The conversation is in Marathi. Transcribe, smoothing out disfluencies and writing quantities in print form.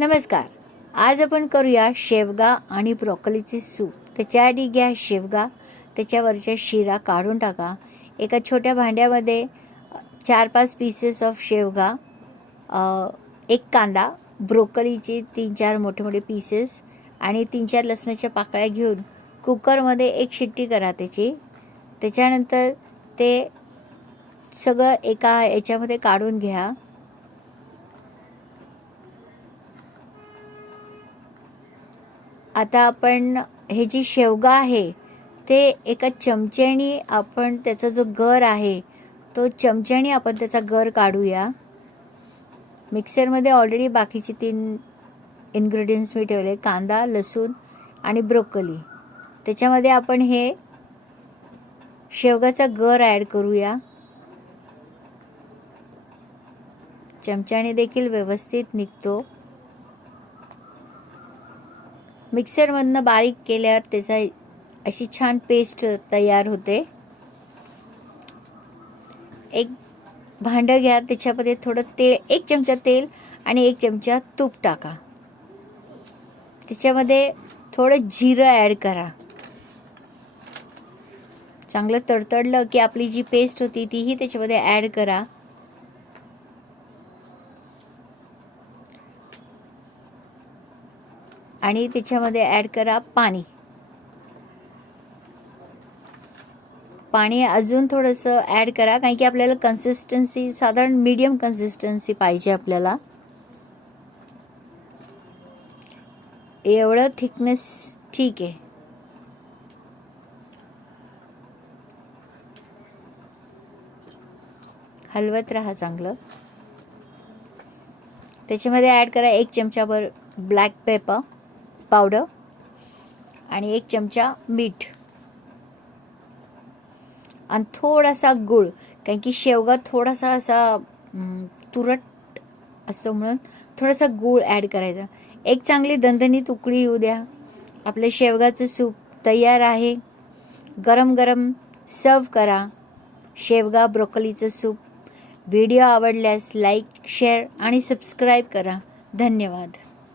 नमस्कार. आज आपण करूया शेवगा आणि ब्रोकोलीचे सूप. त्याच्याआधी घ्या शेवगा, त्याच्यावरच्या शिरा काढून टाका. एका छोट्या भांड्यामध्ये 4-5 पीसेस ऑफ शेवगा, एक कांदा, ब्रोकोलीचे 3-4 मोठे मोठे पीसेस आणि 3-4 लसणाच्या पाकळ्या घेऊन कुकरमध्ये एक शिट्टी करा त्याची. त्याच्यानंतर ते सगळं एका याच्यामध्ये काढून घ्या. आता आपण हे जी शेवगा आहे ते एका चमच्याने आपण त्याचा जो गर आहे तो चमच्याने आपण त्याचा गर काढूया. मिक्सरमध्ये ऑलरेडी बाकीचे 3 इन्ग्रेडियंट्स मी ठेवले, कांदा, लसूण आणि ब्रोकोली. त्याच्यामध्ये आपण हे शेवगाचा गर ॲड करूया. चमच्याने देखील व्यवस्थित निघतो. मिक्सरमधनं बारीक केल्यावर त्याचा अशी छान पेस्ट तयार होते. एक भांडं घ्या, त्याच्यामध्ये थोडं तेल, 1 चमचा तेल आणि 1 चमचा तूप टाका. त्याच्यामध्ये थोडं जिरं ॲड करा. चांगलं तडतडलं की आपली जी पेस्ट होती तीही त्याच्यामध्ये ॲड करा. आणि त्याच्यामध्ये ॲड करा पाणी. पाणी अजून थोडंसं ॲड करा, कारण की आपल्याला कन्सिस्टन्सी साधारण मीडियम कन्सिस्टन्सी पाहिजे आपल्याला. एवढं थिकनेस ठीक आहे. हलवत राहा चांगलं. त्याच्यामध्ये ॲड करा 1 चमचाभर ब्लॅक पेपर पावडर आणि 1 चमचा मीठ आणि थोडासा गूळ, कारण की शेवगा थोडासा असा तुरट असतो म्हणून थोडासा गूळ ॲड करायचा. एक चांगली दणदणीत उकळी येऊ द्या. आपलं शेवगाचं सूप तयार आहे. गरम गरम सर्व करा शेवगा ब्रोकोलीचं सूप. व्हिडिओ आवडल्यास लाईक, शेअर आणि सबस्क्राईब करा. धन्यवाद.